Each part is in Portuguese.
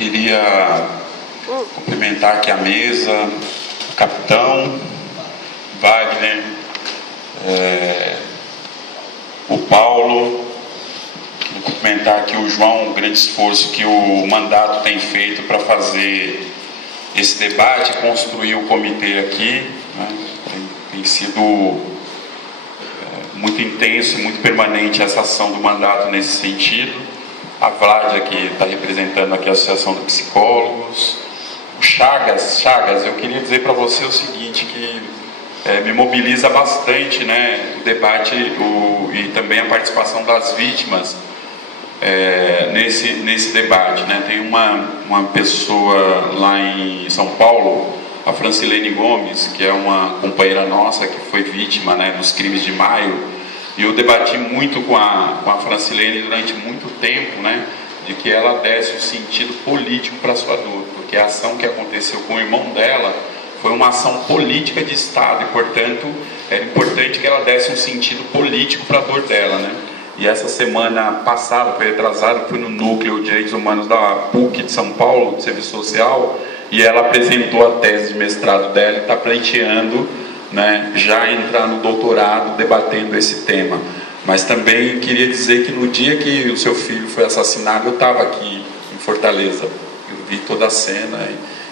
queria cumprimentar aqui a mesa, o capitão, Wagner, o Paulo, queria cumprimentar aqui o João, o grande esforço que o mandato tem feito para fazer esse debate, construir o comitê aqui, né? Tem sido muito intenso e muito permanente essa ação do mandato nesse sentido. A Vládia, que está representando aqui a Associação de Psicólogos. O Chagas, eu queria dizer para você o seguinte, que me mobiliza bastante, né, o debate e também a participação das vítimas nesse debate, né? Tem uma pessoa lá em São Paulo, a Francilene Gomes, que é uma companheira nossa que foi vítima, né, dos crimes de maio, e eu debati muito com a Francilene durante muito tempo, né, de que ela desse um sentido político para a sua dor, porque a ação que aconteceu com o irmão dela foi uma ação política de Estado, e portanto era importante que ela desse um sentido político para a dor dela, né? E essa semana passada, foi retrasada, fui no Núcleo de Direitos Humanos da PUC de São Paulo, de Serviço Social, e ela apresentou a tese de mestrado dela e está pleiteando, né, já entrar no doutorado debatendo esse tema. Mas também queria dizer que no dia que o seu filho foi assassinado, eu estava aqui em Fortaleza. Eu vi toda a cena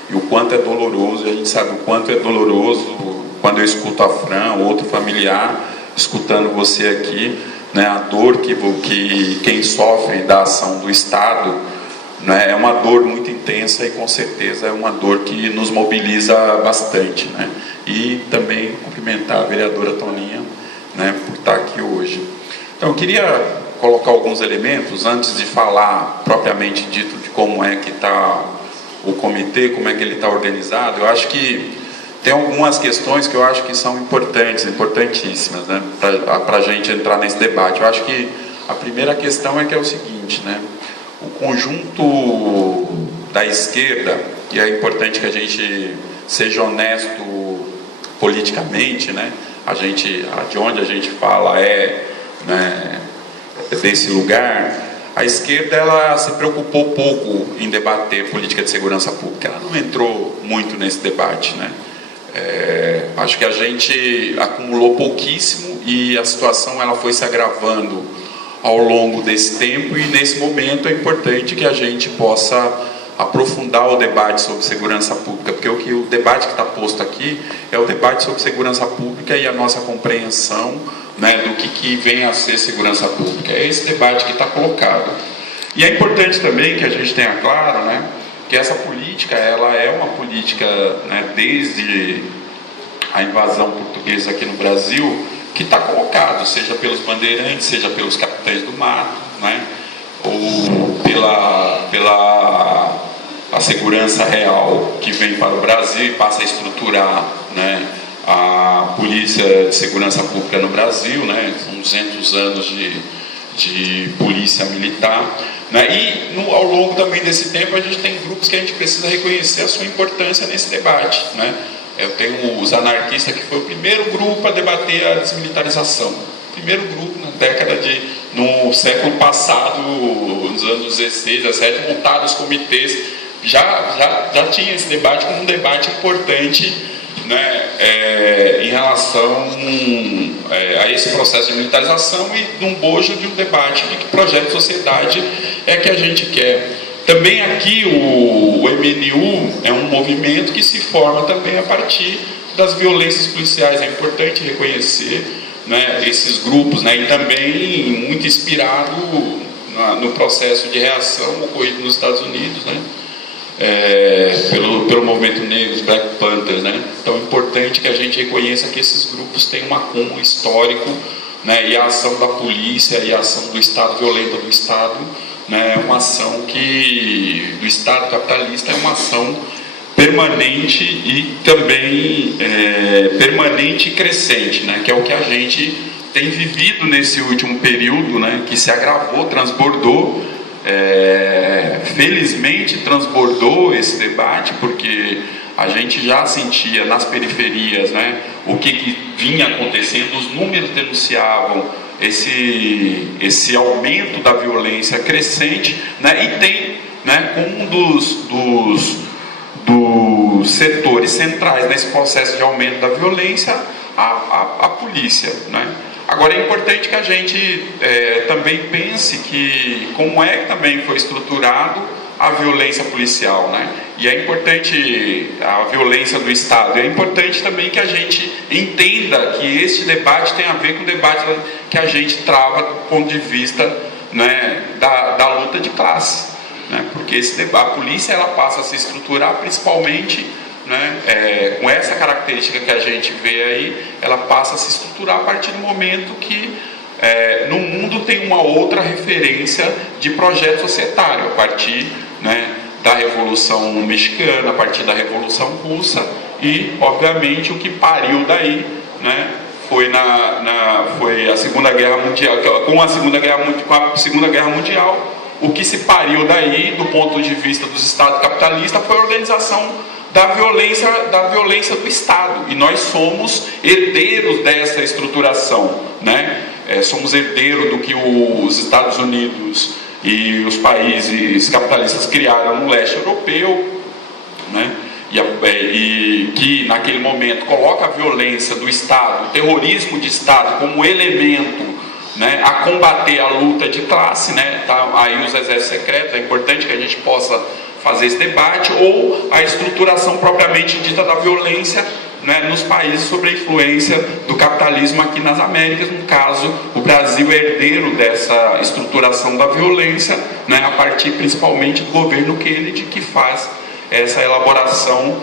e o quanto é doloroso, e a gente sabe o quanto é doloroso quando eu escuto a Fran, outro familiar, escutando você aqui, né, a dor que quem sofre da ação do Estado, né, é uma dor muito intensa e com certeza é uma dor que nos mobiliza bastante, né? E também cumprimentar a vereadora Toninha, né, por estar aqui hoje. Então eu queria colocar alguns elementos antes de falar propriamente dito de como é que está o comitê, como é que ele está organizado. Eu acho que tem algumas questões que eu acho que são importantes, importantíssimas, né, para a gente entrar nesse debate. Eu acho que a primeira questão é que é o seguinte, né, o conjunto da esquerda, e é importante que a gente seja honesto politicamente, né, de onde a gente fala né, desse lugar. A esquerda, ela se preocupou pouco em debater política de segurança pública, ela não entrou muito nesse debate, né? Acho que a gente acumulou pouquíssimo e a situação ela foi se agravando ao longo desse tempo, e nesse momento é importante que a gente possa aprofundar o debate sobre segurança pública, porque o debate que está posto aqui é o debate sobre segurança pública e a nossa compreensão, né, do que vem a ser segurança pública. É esse debate que está colocado. E é importante também que a gente tenha claro, né, que essa política, ela é uma política, né, desde a invasão portuguesa aqui no Brasil, que está colocado, seja pelos bandeirantes, seja pelos capitães do mato, né, ou pela a segurança real que vem para o Brasil e passa a estruturar, né, a polícia de segurança pública no Brasil, né, são 200 anos de polícia militar, né, e ao longo também desse tempo a gente tem grupos que a gente precisa reconhecer a sua importância nesse debate, né. Eu tenho os anarquistas, que foi o primeiro grupo a debater a desmilitarização, o primeiro grupo no século passado, nos anos 16, 17, montaram os comitês, já tinha esse debate como um debate importante, né, em relação a esse processo de militarização e num bojo de um debate de que projeto de sociedade é que a gente quer. Também aqui o MNU é um movimento que se forma também a partir das violências policiais. É importante reconhecer, né, esses grupos, né, e também muito inspirado no processo de reação ocorrido nos Estados Unidos, né, pelo movimento negro, os Black Panthers, né. Então é importante que a gente reconheça que esses grupos têm um acúmulo histórico, né, e a ação da polícia e a ação do Estado, violenta do Estado, né, é uma ação do Estado capitalista, é uma ação permanente e também permanente e crescente, né, que é o que a gente tem vivido nesse último período, né, que se agravou, transbordou, felizmente transbordou esse debate, porque a gente já sentia nas periferias, né, o que vinha acontecendo, os números denunciavam esse aumento da violência crescente, né, e tem né, como um dos setores centrais nesse processo de aumento da violência, a polícia, né? Agora é importante que a gente também pense que como é que também foi estruturado a violência policial, né? E é importante a violência do Estado. É importante também que a gente entenda que este debate tem a ver com o debate que a gente trava do ponto de vista, né, da luta de classe, né? Porque a polícia ela passa a se estruturar principalmente, né, com essa característica que a gente vê aí, ela passa a se estruturar a partir do momento que no mundo tem uma outra referência de projeto societário, a partir, né, da Revolução Mexicana, a partir da Revolução Russa, e obviamente o que pariu daí, né, foi a Segunda Guerra Mundial. Com a Segunda Guerra Mundial, o que se pariu daí, do ponto de vista dos estados capitalistas, foi a organização da violência do Estado, e nós somos herdeiros dessa estruturação, né? Somos herdeiros do que os Estados Unidos e os países capitalistas criaram no leste europeu, né? E que naquele momento coloca a violência do Estado, o terrorismo de Estado como elemento, né, a combater a luta de classe, né? Tá aí os exércitos secretos. É importante que a gente possa fazer esse debate, ou a estruturação propriamente dita da violência, né, nos países sob a influência do capitalismo aqui nas Américas. No caso, o Brasil é herdeiro dessa estruturação da violência, né, a partir principalmente do governo Kennedy, que faz essa elaboração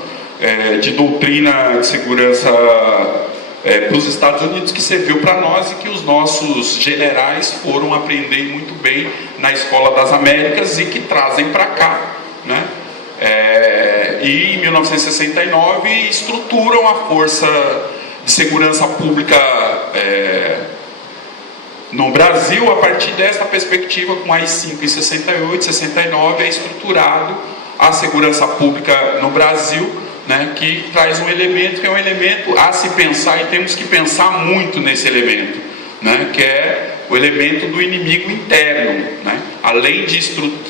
de doutrina de segurança para os Estados Unidos, que serviu para nós e que os nossos generais foram aprender muito bem na Escola das Américas e que trazem para cá, né? E em 1969 estruturam a Força de Segurança Pública no Brasil. A partir dessa perspectiva, com as 5 em 68, 69, é estruturado a segurança pública no Brasil, né, que traz um elemento que é um elemento a se pensar, e temos que pensar muito nesse elemento, né, que é o elemento do inimigo interno, né? Além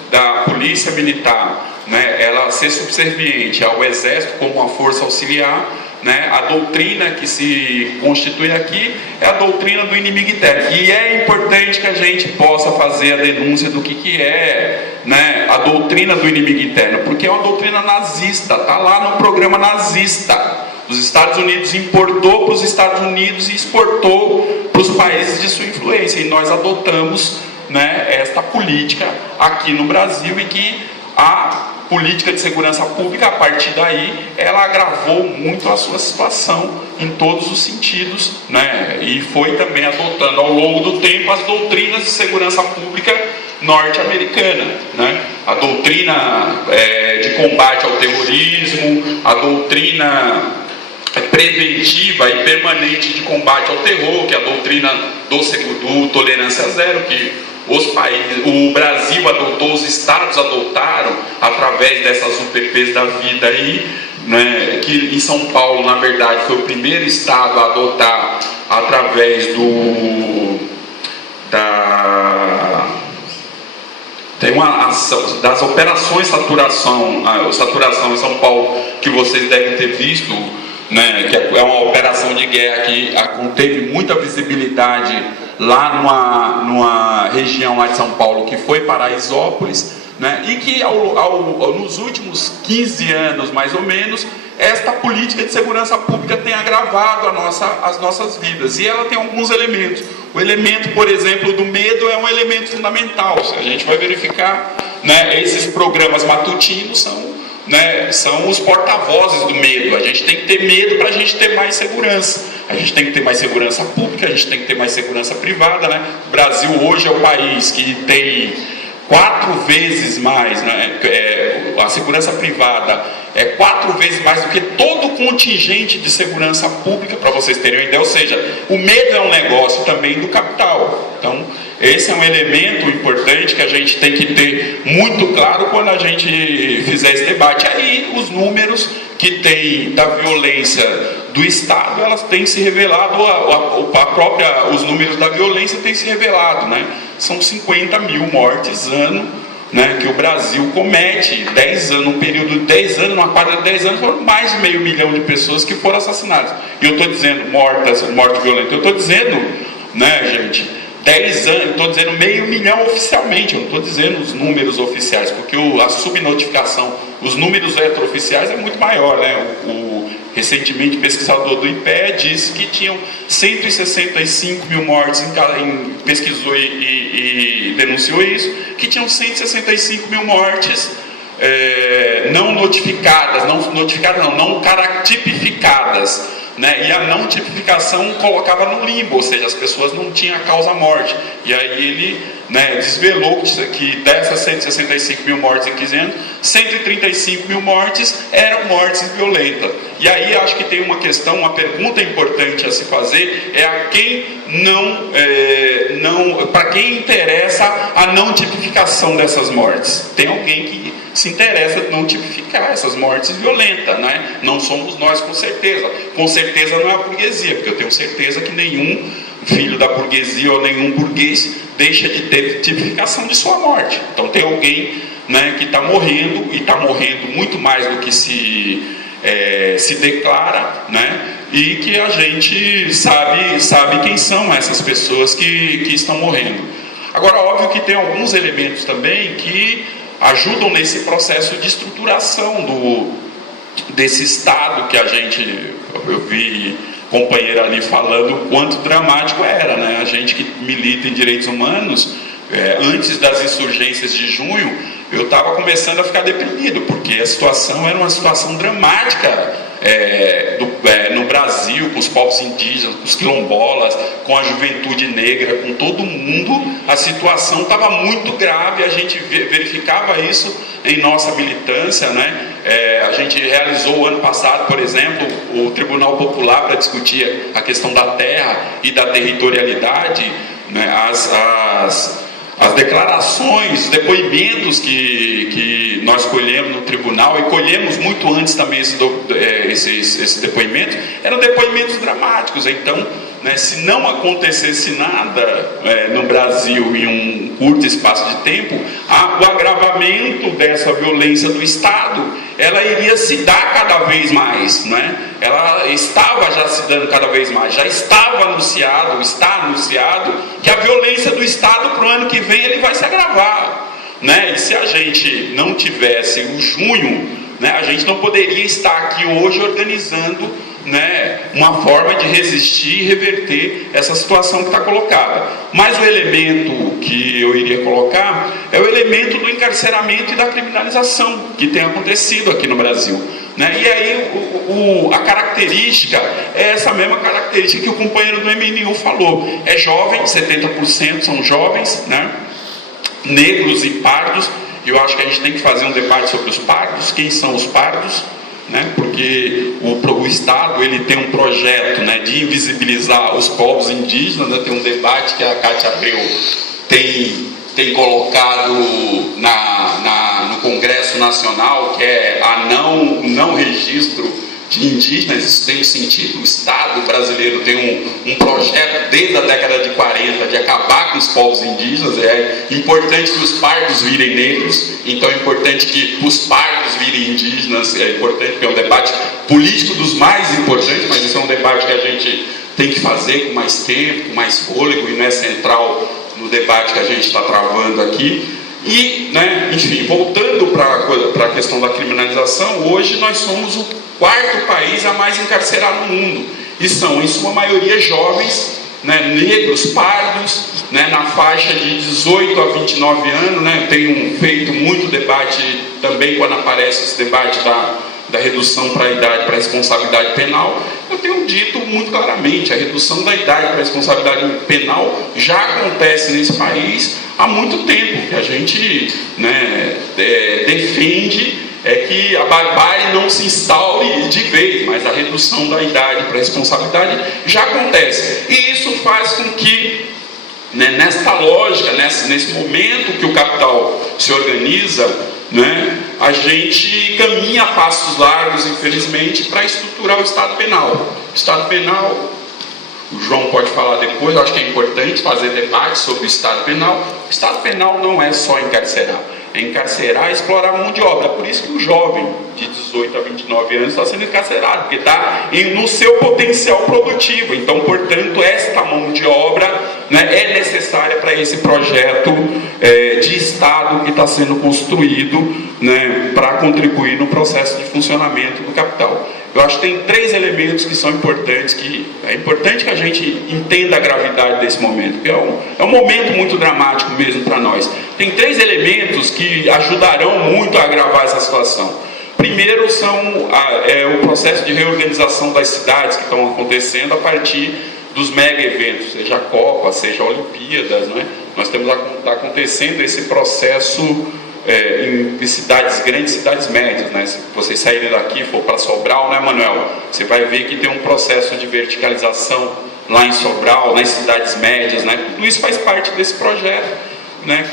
da polícia militar, né, ela ser subserviente ao exército como uma força auxiliar, né, a doutrina que se constitui aqui é a doutrina do inimigo interno. E é importante que a gente possa fazer a denúncia do que é, né, a doutrina do inimigo interno, porque é uma doutrina nazista, está lá no programa nazista. Os Estados Unidos importou para os Estados Unidos e exportou para os países de sua influência, e nós adotamos, né, esta política aqui no Brasil, e que a política de segurança pública, a partir daí, ela agravou muito a sua situação em todos os sentidos, né? E foi também adotando ao longo do tempo as doutrinas de segurança pública norte-americana, né? A doutrina de combate ao terrorismo, a doutrina preventiva e permanente de combate ao terror, que é a doutrina do tolerância zero, que o Brasil adotou, os estados adotaram através dessas UPPs da vida aí, né, que em São Paulo, na verdade, foi o primeiro estado a adotar através tem uma ação das operações saturação em São Paulo, que vocês devem ter visto, né, que é uma operação de guerra que teve muita visibilidade lá numa região lá de São Paulo, que foi Paraisópolis, né, e que nos últimos 15 anos, mais ou menos, esta política de segurança pública tem agravado as nossas vidas, e ela tem alguns elementos. O elemento, por exemplo, do medo é um elemento fundamental. Se a gente vai verificar, né, esses programas matutinos são os porta-vozes do medo. A gente tem que ter medo para a gente ter mais segurança. A gente tem que ter mais segurança pública, a gente tem que ter mais segurança privada, né? O Brasil hoje é o país que tem 4 vezes mais, né? A segurança privada é 4 vezes mais do que todo o contingente de segurança pública, para vocês terem uma ideia. Ou seja, o medo é um negócio também do capital. Então, esse é um elemento importante que a gente tem que ter muito claro quando a gente fizer esse debate. Aí, os números que tem da violência do Estado, elas têm se revelado, os números da violência têm se revelado, né? São 50 mil mortes ano, né, que o Brasil comete 10 anos, num período de 10 anos, numa quadra de 10 anos, foram mais de 500 mil de pessoas que foram assassinadas. E eu estou dizendo morte violenta, eu estou dizendo, né, gente, 10 anos, eu estou dizendo 500 mil oficialmente, eu não estou dizendo os números oficiais, porque a subnotificação, os números extraoficiais é muito maior, né? Recentemente, o pesquisador do IPEA disse que tinham 165 mil mortes, pesquisou e denunciou isso, que tinham 165 mil mortes não tipificadas, né? E a não tipificação colocava no limbo, ou seja, as pessoas não tinham a causa-morte. E aí ele, né, desvelou que dessas 165 mil mortes em 15 anos, 135 mil mortes eram mortes violentas. E aí acho que tem uma questão, uma pergunta importante a se fazer, é a quem para quem interessa a não tipificação dessas mortes. Tem alguém que se interessa em não tipificar essas mortes violentas, né? Não somos nós, com certeza. Com certeza não é a burguesia, porque eu tenho certeza que nenhum filho da burguesia ou nenhum burguês deixa de ter tipificação de sua morte. Então tem alguém, né, que está morrendo, e está morrendo muito mais do que se declara, né? E que a gente sabe quem são essas pessoas que estão morrendo. Agora, óbvio que tem alguns elementos também que ajudam nesse processo de estruturação desse Estado que eu vi companheira ali falando o quanto dramático era, né? A gente que milita em direitos humanos, antes das insurgências de junho, eu estava começando a ficar deprimido, porque a situação era uma situação dramática no Brasil, com os povos indígenas, com os quilombolas, com a juventude negra, com todo mundo. A situação estava muito grave, a gente verificava isso em nossa militância, né? A gente realizou ano passado, por exemplo, o Tribunal Popular para discutir a questão da terra e da territorialidade, né? As declarações, os depoimentos que nós colhemos no tribunal, e colhemos muito antes também esses depoimentos, eram depoimentos dramáticos. Então, né, se não acontecesse nada no Brasil em um curto espaço de tempo, o agravamento dessa violência do Estado, ela iria se dar cada vez mais, né? Ela estava já se dando cada vez mais, já estava anunciado, está anunciado que a violência do Estado para o ano que vem ele vai se agravar, né? E se a gente não tivesse o junho, né, a gente não poderia estar aqui hoje organizando, né, uma forma de resistir e reverter essa situação que está colocada. Mas o elemento que eu iria colocar é o elemento do encarceramento e da criminalização que tem acontecido aqui no Brasil, né? E aí a característica é essa mesma característica que o companheiro do MNU falou. É jovem, 70% são jovens, né, negros e pardos. Eu acho que a gente tem que fazer um debate sobre os pardos, quem são os pardos, né? Porque o Estado ele tem um projeto, né, de invisibilizar os povos indígenas, né? Tem um debate que a Cátia Abreu tem colocado no Congresso Nacional, que é a não registro de indígenas. Isso tem sentido. O Estado brasileiro tem um projeto desde a década de 40 de acabar com os povos indígenas. É importante que os pardos virem negros, então é importante que os pardos virem indígenas. É importante, porque é um debate político dos mais importantes, mas esse é um debate que a gente tem que fazer com mais tempo, com mais fôlego, e não é central no debate que a gente está travando aqui. E, né, enfim, voltando para a questão da criminalização, hoje nós somos o 4º país a mais encarcerar no mundo, e são em sua maioria jovens, né, negros, pardos, né, na faixa de 18 a 29 anos, né. Tenho feito muito debate também quando aparece esse debate da redução para a idade para a responsabilidade penal. Eu tenho dito muito claramente, a redução da idade para a responsabilidade penal já acontece nesse país há muito tempo. Que a gente, né, defende que a barbárie não se instaure de vez, mas a redução da idade para a responsabilidade já acontece. E isso faz com que, né, nesta lógica, nesse momento que o capital se organiza, né, a gente caminha a passos largos, infelizmente, para estruturar o Estado Penal. O Estado Penal, o João pode falar depois, eu acho que é importante fazer debate sobre o Estado Penal. O Estado Penal não é só encarcerar. encarcerar, explorar a mão de obra. Por isso que o jovem de 18 a 29 anos está sendo encarcerado, porque está no seu potencial produtivo. Então, portanto, esta mão de obra, né, é necessária para esse projeto de Estado que está sendo construído, né, para contribuir no processo de funcionamento do capital. Eu acho que tem 3 elementos que são importantes, que é importante que a gente entenda a gravidade desse momento, que é um momento muito dramático mesmo para nós. Tem 3 elementos que ajudarão muito a agravar essa situação. Primeiro são o processo de reorganização das cidades que estão acontecendo a partir dos mega eventos, seja a Copa, seja a Olimpíadas, né? Nós temos acontecendo esse processo em cidades grandes, cidades médias, né? Se vocês saírem daqui e for para Sobral, né, Manuel? Você vai ver que tem um processo de verticalização lá em Sobral, nas cidades médias, né? Tudo isso faz parte desse projeto, né?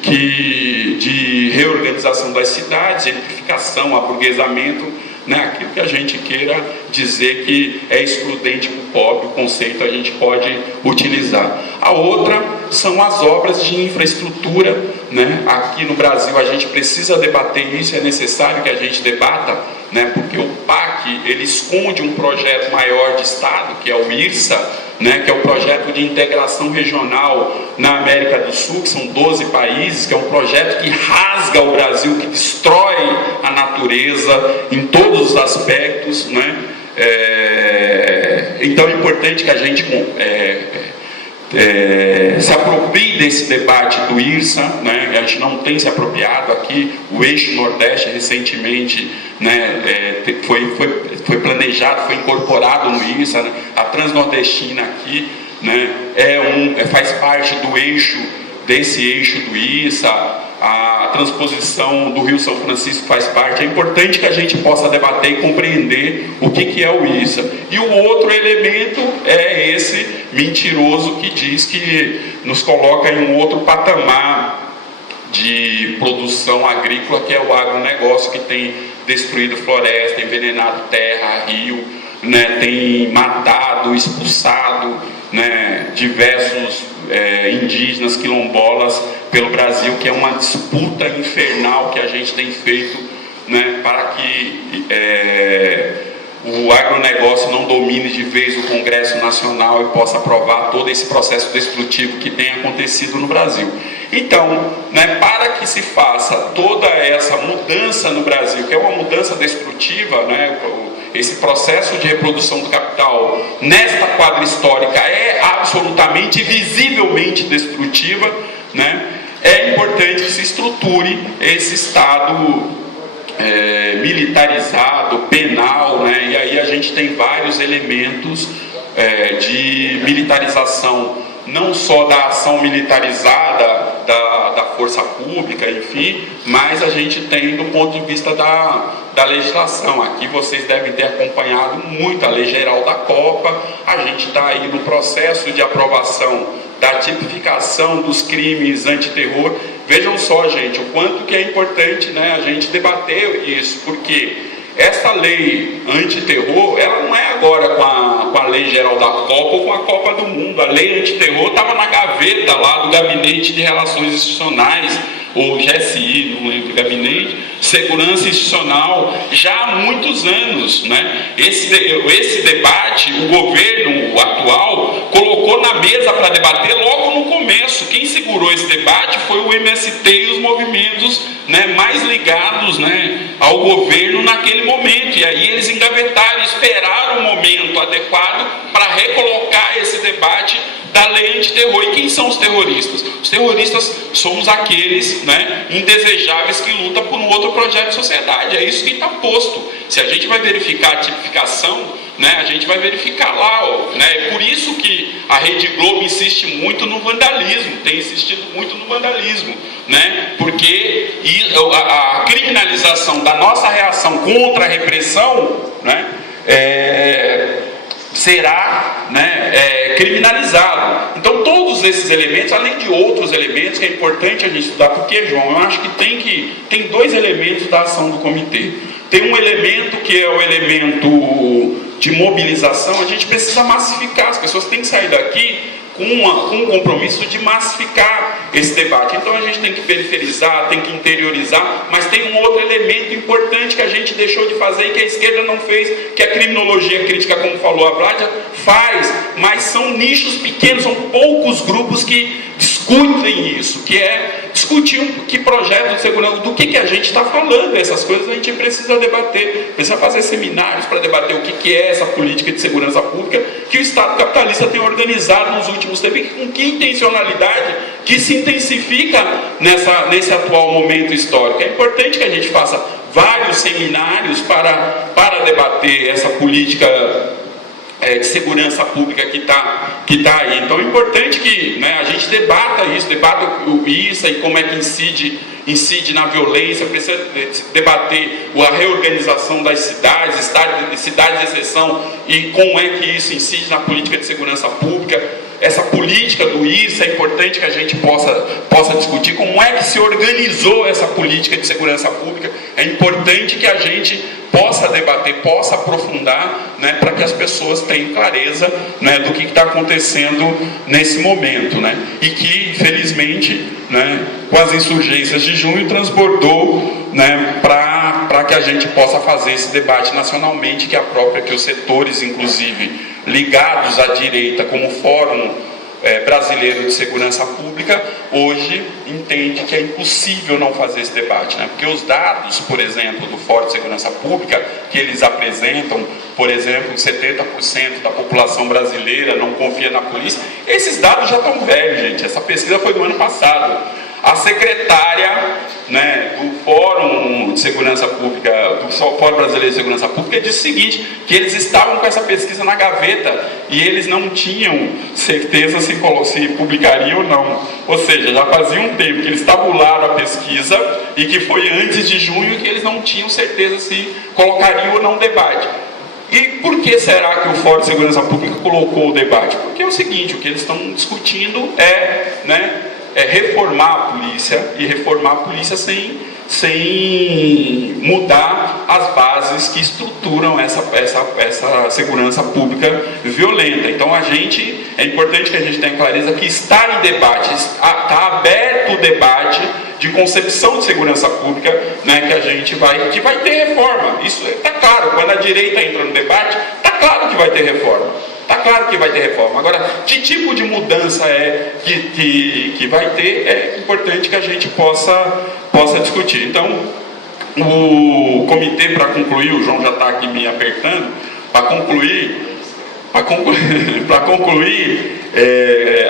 De reorganização das cidades, gentrificação, aburguesamento, né? Aquilo que a gente queira dizer que é excludente para o pobre, o conceito a gente pode utilizar. A outra são as obras de infraestrutura, né? Aqui no Brasil a gente precisa debater isso, é necessário que a gente debata, né? Porque o PAC, ele esconde um projeto maior de Estado, que é o IRSA, né? Que é o projeto de integração regional na América do Sul, que são 12 países, que é um projeto que rasga o Brasil, que destrói a natureza em todos os aspectos, né? Então é importante que a gente se aproprie desse debate do IRSA, né? A gente não tem se apropriado aqui. O eixo Nordeste recentemente, né, foi planejado, foi incorporado no IRSA, né? A Transnordestina aqui, né, faz parte do eixo, desse eixo do IRSA. A transposição do Rio São Francisco faz parte. É importante que a gente possa debater e compreender o que é o IRSA. E o outro elemento é esse mentiroso que diz que nos coloca em um outro patamar de produção agrícola, que é o agronegócio, que tem destruído floresta, envenenado terra, rio, né, tem matado, expulsado, né, diversos indígenas, quilombolas pelo Brasil, que é uma disputa infernal que a gente tem feito, né, para que o agronegócio não domine de vez o Congresso Nacional e possa aprovar todo esse processo destrutivo que tem acontecido no Brasil. Então, né, para que se faça toda essa mudança no Brasil, que é uma mudança destrutiva, né, esse processo de reprodução do capital nesta quadra histórica é absolutamente, visivelmente destrutiva, né? É importante que se estruture esse Estado militarizado, penal, né? E aí a gente tem vários elementos de militarização, não só da ação militarizada da força pública, enfim, mas a gente tem do ponto de vista da legislação. Aqui vocês devem ter acompanhado muito a Lei Geral da Copa. A gente está aí no processo de aprovação da tipificação dos crimes antiterror. Vejam só, gente, o quanto que é importante, né, a gente debater isso, porque essa lei antiterror, ela não é agora com a Lei Geral da Copa ou com a Copa do Mundo. A lei antiterror estava na gaveta lá do Gabinete de Relações Institucionais, ou GSI, não lembro, Gabinete, Segurança Institucional, já há muitos anos, né? Esse debate, o governo atual colocou na mesa para debater logo no começo. Quem segurou esse debate foi o MST e os movimentos, né, mais ligados, né, ao governo naquele momento. E aí eles engavetaram, esperaram o momento adequado para recolocar esse debate da lei antiterror. E quem são os terroristas? Os terroristas somos aqueles, né, indesejáveis que lutam por um outro projeto de sociedade. É isso que está posto. Se a gente vai verificar a tipificação, né, a gente vai verificar lá, ó, né? É por isso que a Rede Globo insiste muito no vandalismo, tem insistido muito no vandalismo, né? Porque a criminalização da nossa reação contra a repressão, né, será, né, criminalizado. Então todos esses elementos, além de outros elementos que é importante a gente estudar, porque, João, eu acho que tem 2 elementos da ação do comitê. Tem um elemento que é o elemento de mobilização. A gente precisa massificar, as pessoas têm que sair daqui com um compromisso de massificar esse debate. Então a gente tem que periferizar, tem que interiorizar, mas tem um outro elemento importante que a gente deixou de fazer e que a esquerda não fez, que a criminologia crítica, como falou a Vládia, faz, mas são nichos pequenos, são poucos grupos que discutem isso, que é discutir que projeto de segurança, do que a gente está falando, essas coisas a gente precisa debater, precisa fazer seminários para debater o que é essa política de segurança pública que o Estado capitalista tem organizado nos últimos tempos, e com que intencionalidade que se intensifica nesse atual momento histórico. É importante que a gente faça vários seminários para debater essa política de segurança pública que tá aí. Então é importante que, né, a gente debata isso e como é que incide na violência, precisa debater a reorganização das cidades de exceção, e como é que isso incide na política de segurança pública. Essa política do IRSA, é importante que a gente possa discutir como é que se organizou essa política de segurança pública. É importante que a gente possa debater, possa aprofundar, né, para que as pessoas tenham clareza, né, do que está acontecendo nesse momento, né, e que, infelizmente, né, com as insurgências de junho, transbordou, né, para que a gente possa fazer esse debate nacionalmente, que os setores, inclusive, ligados à direita, como Fórum Brasileiro de Segurança Pública, hoje entende que é impossível não fazer esse debate, né? Porque os dados, por exemplo, do Fórum de Segurança Pública, que eles apresentam, por exemplo, 70% da população brasileira não confia na polícia, esses dados já estão velhos, gente. Essa pesquisa foi do ano passado. A secretária, né, do Fórum de Segurança Pública, do Fórum Brasileiro de Segurança Pública, disse o seguinte, que eles estavam com essa pesquisa na gaveta e eles não tinham certeza se publicariam ou não. Ou seja, já fazia um tempo que eles tabularam a pesquisa e que foi antes de junho que eles não tinham certeza se colocariam ou não o debate. E por que será que o Fórum de Segurança Pública colocou o debate? Porque é o seguinte, o que eles estão discutindo é reformar a polícia, e reformar a polícia sem mudar as bases que estruturam essa segurança pública violenta. Então é importante que a gente tenha clareza que está em debate, está aberto o debate de concepção de segurança pública, né, que vai ter reforma. Isso está claro, quando a direita entra no debate, está claro que vai ter reforma. Está claro que vai ter reforma. Agora, que tipo de mudança que vai ter, é importante que a gente possa discutir. Então, o comitê, para concluir, o João já está aqui me apertando, para concluir,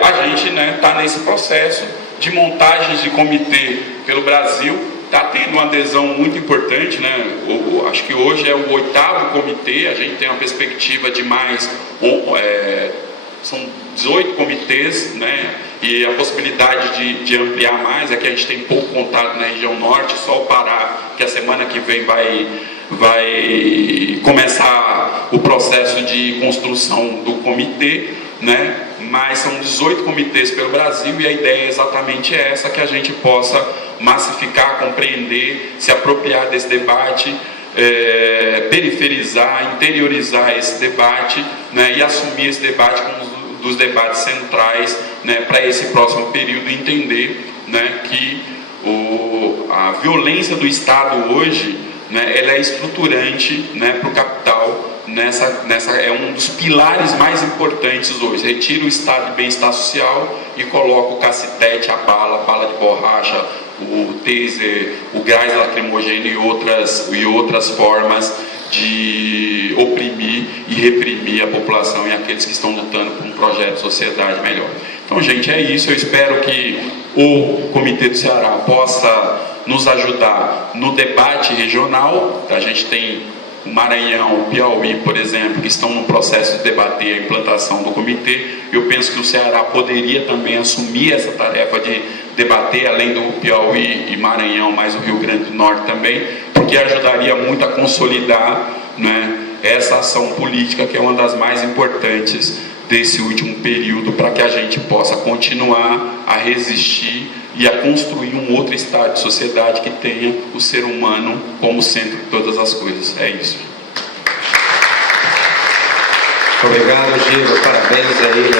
a gente está nesse processo de montagens de comitê pelo Brasil. Está tendo uma adesão muito importante, né? Acho que hoje é o 8º comitê, a gente tem uma perspectiva de mais, são 18 comitês, né? E a possibilidade de ampliar mais é que a gente tem pouco contato na região norte, só o Pará, que a semana que vem vai começar o processo de construção do comitê, né? Mas são 18 comitês pelo Brasil e a ideia é exatamente essa, que a gente possa massificar, compreender, se apropriar desse debate, periferizar, interiorizar esse debate, né, e assumir esse debate como um dos debates centrais, né, para esse próximo período, entender, né, que a violência do Estado hoje, né, ela é estruturante, né, para o capital. É um dos pilares mais importantes hoje. Retira o estado de bem-estar social e coloca o cacetete, a bala de borracha, o taser, o gás lacrimogêneo e outras formas de oprimir e reprimir a população e aqueles que estão lutando por um projeto de sociedade melhor. Então, gente, é isso. Eu espero que o Comitê do Ceará possa nos ajudar no debate regional. A gente tem o Maranhão, o Piauí, por exemplo, que estão no processo de debater a implantação do comitê. Eu penso que o Ceará poderia também assumir essa tarefa de debater, além do Piauí e Maranhão, mas o Rio Grande do Norte também, porque ajudaria muito a consolidar, né, essa ação política, que é uma das mais importantes desse último período, para que a gente possa continuar a resistir e a construir um outro estado de sociedade que tenha o ser humano como centro de todas as coisas. É isso. Obrigado, Gil. Parabéns aí.